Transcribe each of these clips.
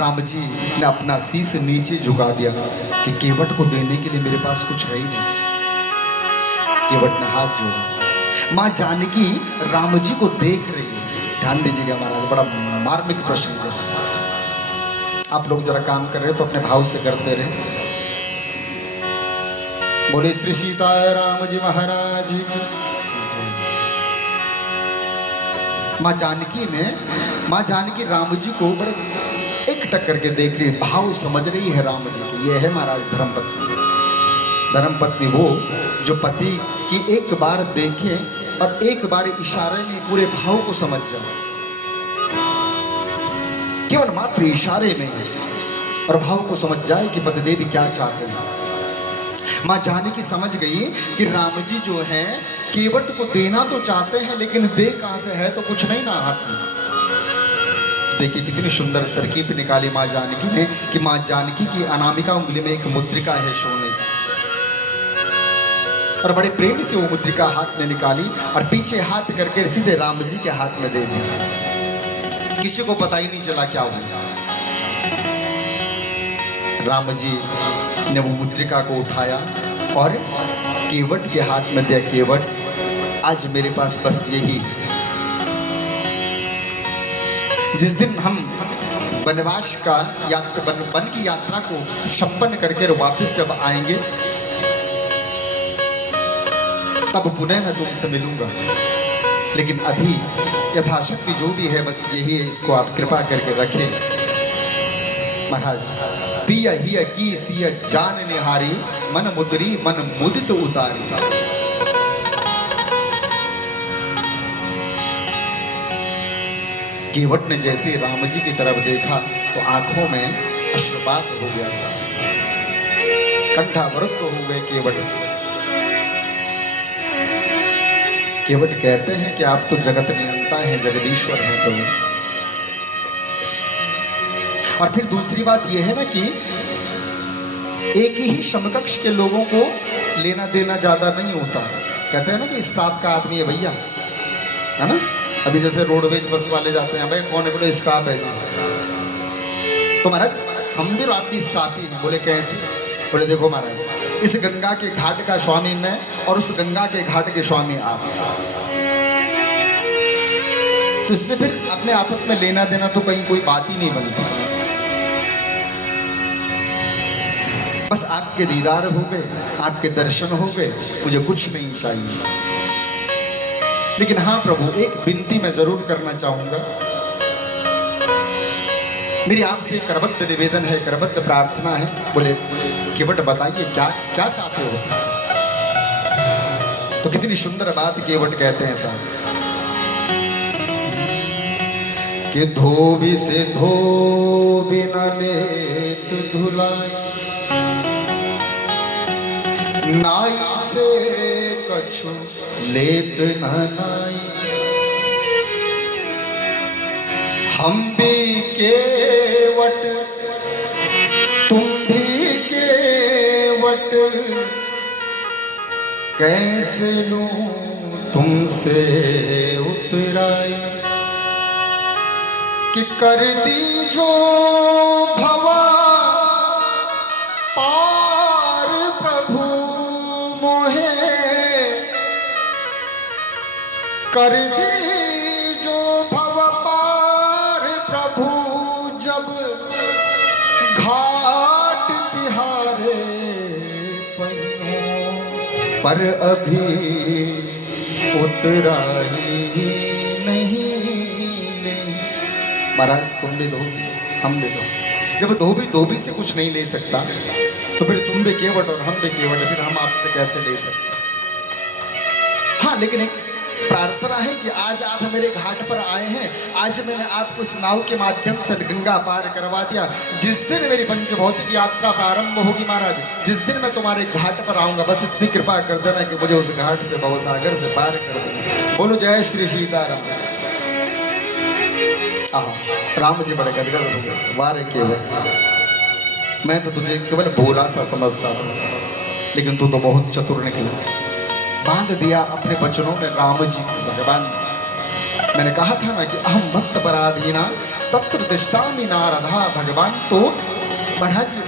राम जी ने अपना शीश नीचे झुका दिया कि केवट को देने के लिए मेरे पास कुछ है ही नहीं। केवट ने हाथ जोड़ा। माँ जानकी राम जी को देख रही है। ध्यान दीजिएगा महाराज, बड़ा मार्मिक प्रश्न है। आप लोग जरा काम कर रहे हो तो अपने भाव से करते रहे। बोले श्री सीता राम जी महाराज। माँ जानकी राम जी को बड़े एक टक्कर के देख रही है, भाव समझ रही है राम जी की। ये है महाराज धर्मपत्नी। धर्मपत्नी वो जो पति की एक बार देखे और एक बार इशारे में पूरे भाव को समझ जाए, केवल मात्र इशारे में और भाव को समझ जाए कि पतिदेव क्या चाहते हैं। माँ जानकी समझ गई कि राम जी जो है केवट को देना तो चाहते हैं, लेकिन दे कहां से है तो कुछ नहीं ना हाथ में। देखिए कितनी सुंदर तरकीब निकाली माँ जानकी ने कि माँ जानकी की अनामिका उंगली में एक मुद्रिका है सोने की, और बड़े प्रेम से वो मुद्रिका हाथ में निकाली और पीछे हाथ करके सीधे राम जी के हाथ में दे दी। किसी को पता ही नहीं चला क्या हुआ। राम जी ने वो मुद्रिका को उठाया और केवट के हाथ में दिया। केवट, आज मेरे पास बस यही है। जिस दिन हम वनवास का वन की यात्रा को संपन्न करके वापस जब आएंगे, तब पुनः मैं तुमसे मिलूंगा। लेकिन अभी यथाशक्ति जो भी है बस यही है, इसको आप कृपा करके रखें। महाराज, पिया हिया की सिया जान निहारी, मन मुद्री मन मुदित उतारी। केवट ने जैसे राम जी की तरफ देखा तो आंखों में अश्रुपात हो गया सा, कंठावरुद्ध हो गए केवट। केवट कहते हैं कि आप तो जगत नियंता हैं, जगदीश्वर हैं तो। और फिर दूसरी बात यह है ना कि एक ही समकक्ष के लोगों को लेना देना ज्यादा नहीं होता। कहते हैं ना कि स्टाफ का आदमी है भैया, है ना। अभी जैसे रोडवेज बस वाले जाते हैं, भाई कौन है, बोले स्टाफ है जी। तो महाराज हम भी आपकी स्टाफ ही हैं। बोले कैसे? बोले देखो महाराज, इस गंगा के घाट का स्वामी मैं और उस गंगा के घाट के स्वामी आप। तो इससे फिर अपने आपस में लेना देना तो कहीं कोई बात ही नहीं बनती। बस आपके दीदार हो गए, आपके दर्शन हो गए, मुझे कुछ नहीं चाहिए। लेकिन हाँ प्रभु, एक विनती मैं जरूर करना चाहूंगा। मेरी आपसे करबद्ध निवेदन है, करबद्ध प्रार्थना है। बोले केवट बताइए क्या क्या चाहते हो। तो कितनी सुंदर बात केवट कहते हैं साहब कि धोबी से धोबी न लेत धुलाई, नाई से कछु लेत न नाई। हम भी केवट तुम भी केवट, कैसे लूं तुमसे उतराई। कि कर दी जो भवा पार प्रभु मोहे, कर दी जो भव पार प्रभु। जब घाट तिहारे पैनों पर अभी उतरा ही नहीं। महाराज तुम भी दो, हम भी दो। जब धोबी से कुछ नहीं ले सकता तो फिर तुम भी केवट और हम भी केवट, फिर हम आपसे कैसे ले सकते। हाँ, लेकिन एक प्रार्थना है कि आज आप मेरे घाट पर आए हैं, आज मैंने आपको इस नाव के माध्यम से गंगा पार करवा दिया। जिस दिन मेरी पंचभौतिक यात्रा प्रारंभ होगी महाराज, जिस दिन मैं तुम्हारे घाट पर आऊंगा, बस इतनी कृपा कर देना कि मुझे उस घाट से भवसागर से पार कर देना। बोलो जय श्री सीताराम। राम जी बड़े गदगद हो गए। वारे केवट, मैं तो तुझे केवल भोला सा समझता था, लेकिन तू तो बहुत चतुर निकला। बांध दिया अपने वचनों में राम जी को। भगवान, मैंने कहा था ना कि अहम भक्त पराधीना तत्र तिष्ठामि नारदा। भगवान तो महाराज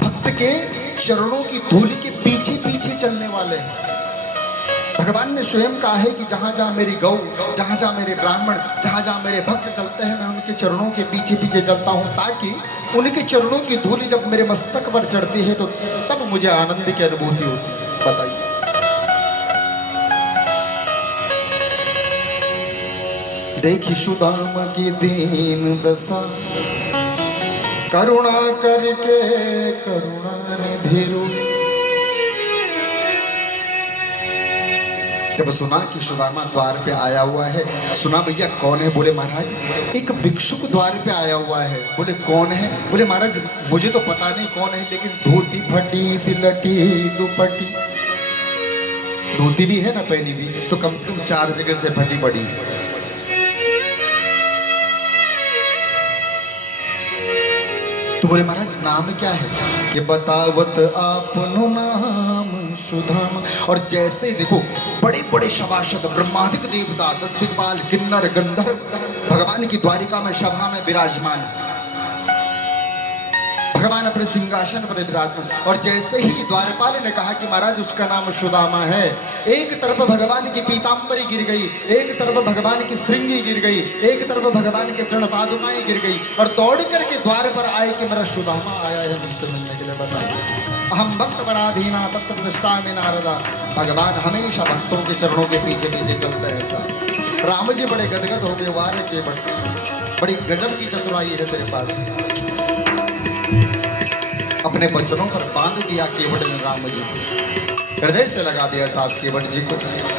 भक्त के चरणों की धूलि के पीछे पीछे चलने वाले हैं। भगवान ने स्वयं कहा है कि जहां जहां मेरी गौ, जहां जहां मेरे ब्राह्मण, जहां जहां मेरे भक्त चलते हैं, मैं उनके चरणों के पीछे पीछे चलता हूं, ताकि उनके चरणों की धूलि जब मेरे मस्तक पर चढ़ती है तो तब मुझे आनंद की अनुभूति होती है। बताइए, देखी सुदामा की दीन दशा, करुणा करके करुणा निधिरू। जब सुना कि सुदामा द्वार पे आया हुआ है, सुना भैया कौन है? बोले महाराज एक भिक्षुक द्वार पे आया हुआ है। बोले कौन है? बोले महाराज मुझे तो पता नहीं कौन है, लेकिन धोती फटी सिलटी दुपट्टी, धोती भी है ना पहनी भी, तो कम से कम 4 जगह से फटी पड़ी। तो बोले महाराज नाम क्या है? कि बतावत आपनो नाम सुदामा। और जैसे देखो बड़े बड़े सभासद, ब्रह्मादिक देवता, 10 दिक्पाल, किन्नर, गंधर्व भगवान की द्वारिका में सभा में विराजमान, भगवान अपने सिंहासन पर विराजमान। और जैसे ही द्वारपाल ने कहा कि महाराज उसका नाम सुदामा है, एक तरफ भगवान की पीतांबरी गिर गई, एक तरफ भगवान की श्रृंगी गिर गई, एक तरफ भगवान के चरण पादुकाएं गिर गई, और दौड़ करके द्वार पर आए कि मेरा सुदामा आया है मुझसे मिलने के लिए। बताइए, अहम भक्त पराधीना तत्र तिष्ठामि नारदा। भगवान हमेशा भक्तों के चरणों के पीछे पीछे चलते हैं। ऐसा राम जी बड़े गदगद हो गए, वार के बड़ी गजब की चतुराई है तेरे पास। अपने बचनों पर बांध दिया केवट ने राम जी को, हृदय से लगा दिया साथ केवट जी को,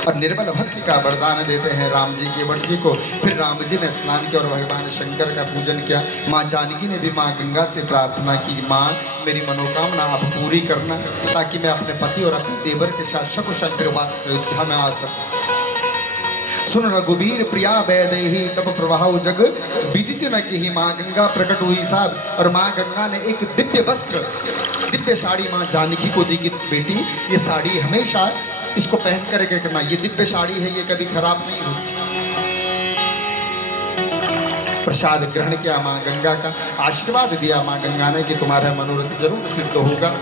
और निर्मल भक्ति का वरदान देते हैं राम जी केवट जी को। फिर राम जी ने स्नान किया और भगवान शंकर का पूजन किया। माँ जानकी ने भी माँ गंगा से प्रार्थना की, माँ मेरी मनोकामना आप पूरी करना, ताकि मैं अपने पति और अपने देवर के साथ सकुशल फिर वापस अयोध्या में आ सकूं। सुन रघुबीर प्रिया वैदेही तब प्रवाह जग विदित न की। माँ गंगा प्रकट हुई साहब, और माँ गंगा ने एक दिव्य वस्त्र, दिव्य साड़ी माँ जानकी को दी कि बेटी ये साड़ी हमेशा इसको पहन करके करना, ये दिव्य साड़ी है, ये कभी खराब नहीं होती। प्रसाद ग्रहण किया, माँ गंगा का आशीर्वाद दिया माँ गंगा ने कि तुम्हारा मनोरथ जरूर सिद्ध होगा।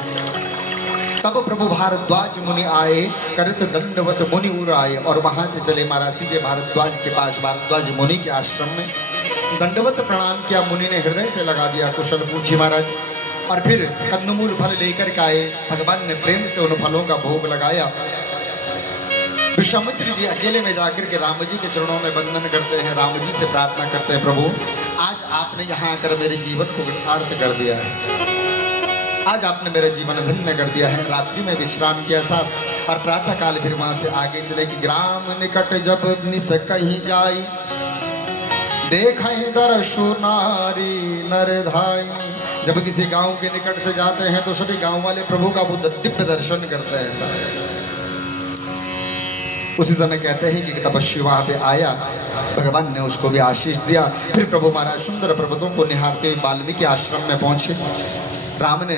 तब प्रभु भारद्वाज मुनि आए, करत दंडवत मुनि उर आए, और वहां से चले महाराज सीधे भारद्वाज के पास, भारद्वाज मुनि के आश्रम में दंडवत प्रणाम किया। मुनि ने हृदय से लगा दिया, कुशल पूछी महाराज, और फिर कंदमूल फल लेकर के आए। भगवान ने प्रेम से उन फलों का भोग लगाया। विश्वामित्र जी अकेले में जाकर के राम जी के चरणों में वंदन करते हैं, राम जी से प्रार्थना करते हैं, प्रभु आज आपने यहाँ आकर मेरे जीवन को कृतार्थ कर दिया है, आज आपने मेरा जीवन धन्य कर दिया है। रात्रि में विश्राम किया साहब, और प्रातः काल फिर वहां से आगे चले कि ग्राम निकट जब निस कहीं जाई, देखें दर्शु नारी नर धाई। जब किसी गांव के निकट से जाते हैं तो सभी गांव वाले प्रभु का वो दिव्य दर्शन करते हैं साहब। उसी समय कहते हैं कि तपस्वी वहां पे आया, भगवान ने उसको भी आशीष दिया। फिर प्रभु महाराज सुंदर पर्वतों को निहारते हुए वाल्मीकि आश्रम में पहुंचे। राम ने